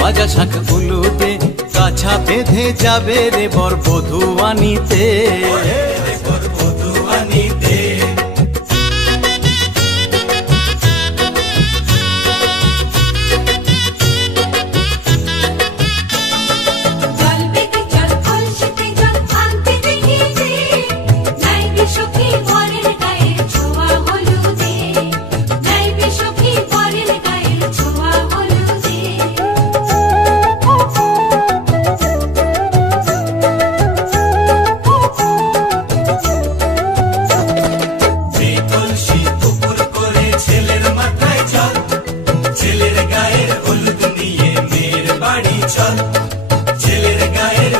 বাজা শাঁখ উলুদে কাছা বেঁধে যাবে রে বর বধূ আনিতে। ছেলের গায়ের হলুদ নিয়ে মেয়ের বাড়ি চল, ছেলের গায়ের